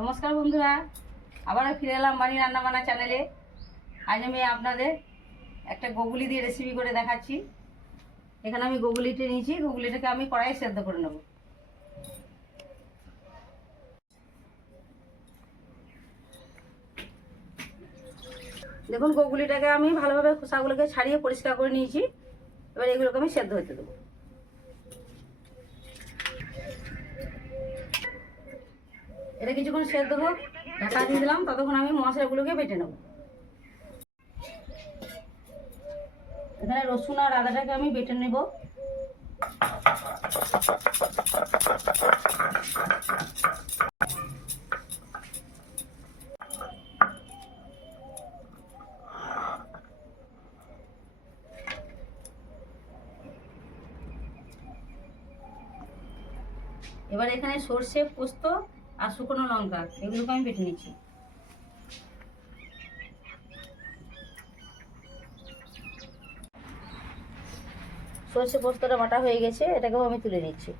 নমস্কার বন্ধুরা, আবারও ফিরে এলাম বাড়ি রান্নাবান্না চ্যানেলে। আজ আমি আপনাদের একটা গোগুলি দিয়ে রেসিপি করে দেখাচ্ছি। এখানে আমি গোগুলিটা নিয়েছি, গোগুলিটাকে আমি কড়াইয়ে সেদ্ধ করে নেব। দেখুন, গোগুলিটাকে আমি ভালোভাবে খোসাগুলোকে ছাড়িয়ে পরিষ্কার করে নিয়েছি। এবার এগুলোকে আমি সেদ্ধ হতে দেবো। এটা কিছুক্ষণ সেদ্ধ হোক, ঢাকা দিয়ে দিলাম। ততক্ষণ আমি মশলাগুলোকে বেটে নেব। এখানে রসুন আর আদাটাকে আমি বেটে নেব। এবার এখানে সর্ষে, পোস্ত আর শুকনো লঙ্কা এগুলোকে আমি বেটে নিচ্ছি। সর্ষে পোস্তটা বাটা হয়ে গেছে, এটাকেও আমি তুলে নিচ্ছি।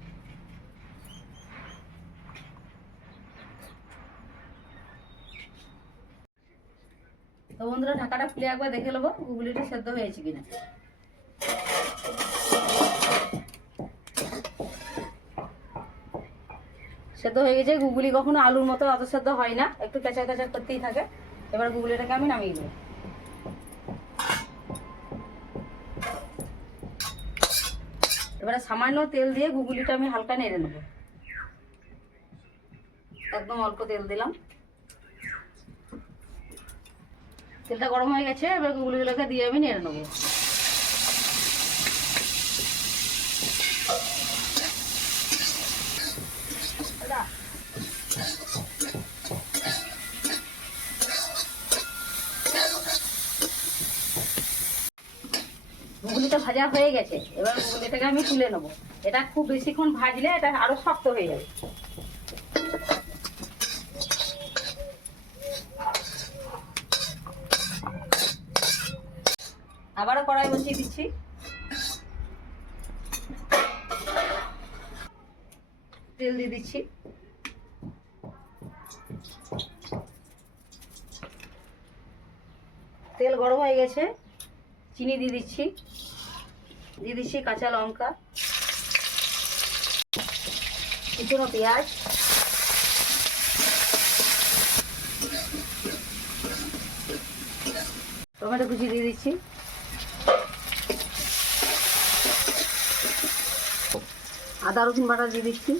তো বন্ধুরা, ঢাকাটা খুলে একবার দেখে নেবো গুগলিটা সেদ্ধ হয়েছে কিনা। সেদ্ধ হয়ে গেছে। গুগলি কখনো আলুর মতো অত সেদ্ধ হয় না, একটু কাঁচা কাঁচা করতেই থাকে। এবার গুগলিটাকে আমি নামিয়ে নেব। এবারে সামান্য তেল দিয়ে গুগলিটা আমি হালকা নেড়ে নেব। একদম অল্প তেল দিলাম। তেলটা গরম হয়ে গেছে, এবার গুগলিগুলোকে দিয়ে আমি নেড়ে নেবো। ঘুগনিটা ভাজা হয়ে গেছে, এবার ঘুগনিটাকে আমি তুলে নেবো। এটা খুব বেশিক্ষণ ভাজলে এটা আরো শক্ত হয়ে যাবে। আবারও কড়াই বসিয়ে দিচ্ছি। তেল দিয়ে দিচ্ছি। তেল গরম হয়ে গেছে, চিনি দিয়ে দিচ্ছি। দিয়ে দিচ্ছি কাঁচা লঙ্কা, কুচনো পেঁয়াজ, টমেটো কুচি দিয়ে দিচ্ছি। আদা রসুন বাটা দিয়ে দিচ্ছি।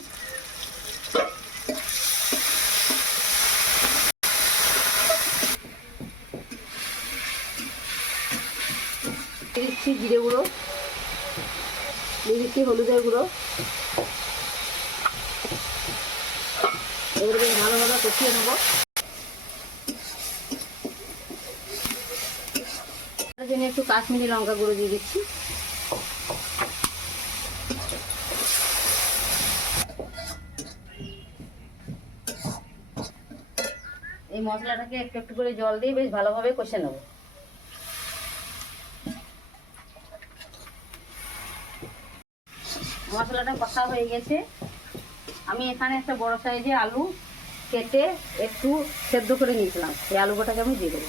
দিয়ে দিচ্ছি জিরে গুঁড়ো, দিয়ে দিচ্ছি হলুদের গুঁড়ো। এগুলো বেশ ভালোভাবে কষিয়ে নেবো। তার জন্য একটু কাশ্মীরি লঙ্কা গুঁড়ো দিয়ে দিচ্ছি। এই মশলাটাকে একটু একটু করে জল দিয়ে বেশ ভালোভাবে কষে নেব। মশলাটা কষা হয়ে গেছে। আমি এখানে একটা বড় সাইজে আলু কেটে একটু সেদ্ধ করে নিয়েছিলাম, এই আলুটাকে আমি দিয়ে দেবো।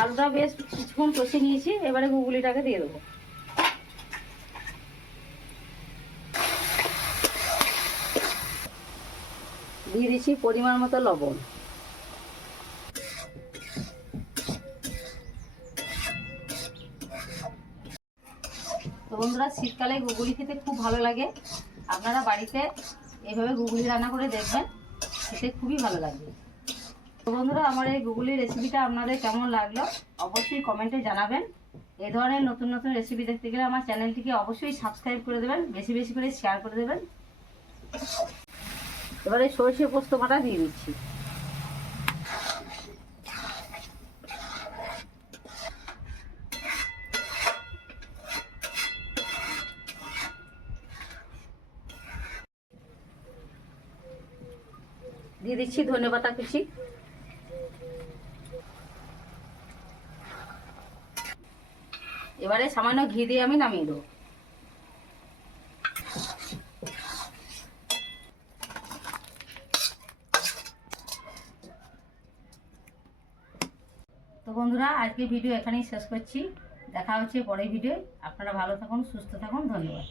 আলুটা বেশ কিছুক্ষণ কষে নিয়েছি, এবারে গুগলিটাকে দিয়ে দেবো। দিয়ে দিচ্ছি পরিমাণ মতো লবণ। তো বন্ধুরা, শীতকালে গুগলি খেতে খুব ভালো লাগে। আপনারা বাড়িতে এইভাবে গুগলি রান্না করে দেখবেন, খেতে খুবই ভালো লাগবে। তো বন্ধুরা, আমার এই গুগলি রেসিপিটা আপনাদের কেমন লাগলো অবশ্যই কমেন্টে জানাবেন। এই ধরনের নতুন নতুন রেসিপি দেখতে গেলে আমার চ্যানেলটিকে অবশ্যই সাবস্ক্রাইব করে দেবেন, বেশি বেশি করে শেয়ার করে দেবেন। এবারে সরষে পোস্ত বাটা দিয়ে দিচ্ছি। দিয়ে দিচ্ছি ধনেপাতা কুচি। এবারে সামান্য ঘি দিয়ে আমি নামিয়ে দেবো। তো বন্ধুরা, আজকে ভিডিও এখানেই শেষ করছি। দেখা হচ্ছে পরের ভিডিও। আপনারা ভালো থাকুন, সুস্থ থাকুন, ধন্যবাদ।